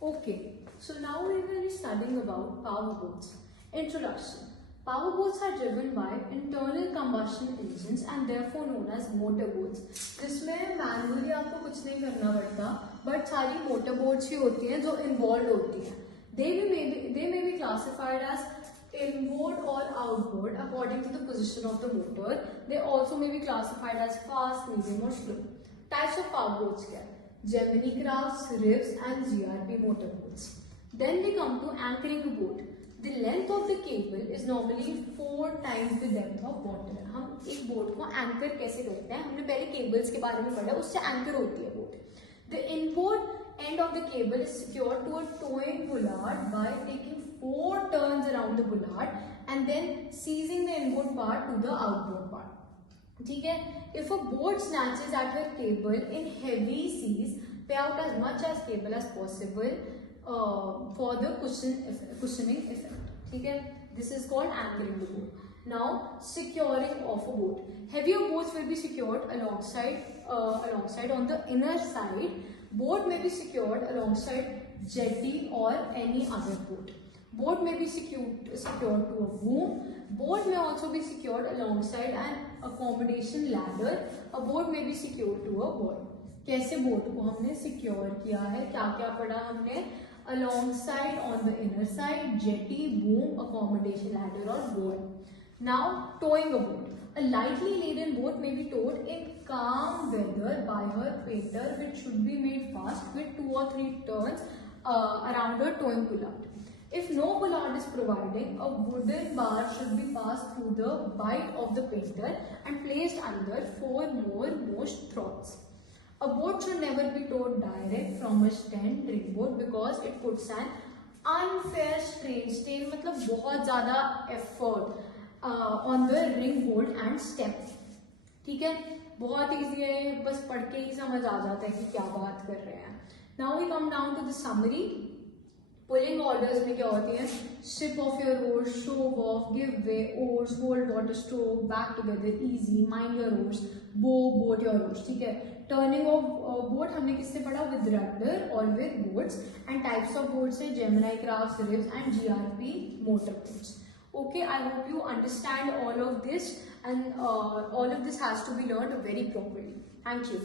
Okay, so now we will be studying about power boats. Introduction. Power boats are driven by internal combustion engines and therefore known as motor boats. जिसमें manually आपको कुछ नहीं करना पड़ता, but सारी motor boats ही होती हैं जो इन्वॉल्व होती हैं. They may be classified as inboard or outboard according to the position of the motor. They also may be classified as fast, medium or slow. Types of power boats क्या है? Gemini crafts, ribs and GRP motorboats. Then we come to anchoring a boat. The length of the cable is normally 4 times the depth of water. हम एक boat को anchor कैसे करते हैं? हमने पहले केबल्स के बारे में पढ़ा, उससे एंकर होती है boat. The inboard end of the cable is secured to a towing bollard by taking 4 turns around the bollard and then seizing the inboard part to the outboard part. ठीक है. If a boat snatches at her cable in heavy seas, pay out as much as cable as possible for the cushioning effect. ठीक है. This is called anchoring the boat. Now, securing of a boat. Heavier boats will be secured alongside on the inner side. Boat may be secured alongside jetty or any other boat. Boat may be secured to a boom. Boat may also be secured alongside an accommodation ladder. A boat may be secured to a wall. कैसे boat को हमने secure किया है, क्या क्या पढ़ा हमने? Alongside, on the inner side, jetty, boom, accommodation ladder or wall. Now, towing a boat. A lightly laden boat may be towed in calm weather by her painter, which should be made fast with 2 or 3 turns around her towing bollard. If no bollard is provided, a wooden bar should be passed through the bight of the painter and placed under 4 more most throats. A boat should never be towed direct from a stand ringboard because it puts an unfair strain. Strain मतलब बहुत ज़्यादा effort on the ringboard and stem. ठीक है, बहुत easy है, बस पढ़ के ही समझ आ जाता है कि क्या बात कर रहे हैं. Now we come down to the summary. Pulling orders में क्या होती है? Strip off your oars, shove off, give way, oars, hold water stroke, back together, easy, mind your oars, bow, boat your oars. ठीक है. Turning of boat हमने किससे पढ़ा? With rudder or with boats. And types of boats है Gemini crafts, ribs and GRP motorboats. Okay, I hope you understand all of this and all of this has to be learned very properly. Thank you.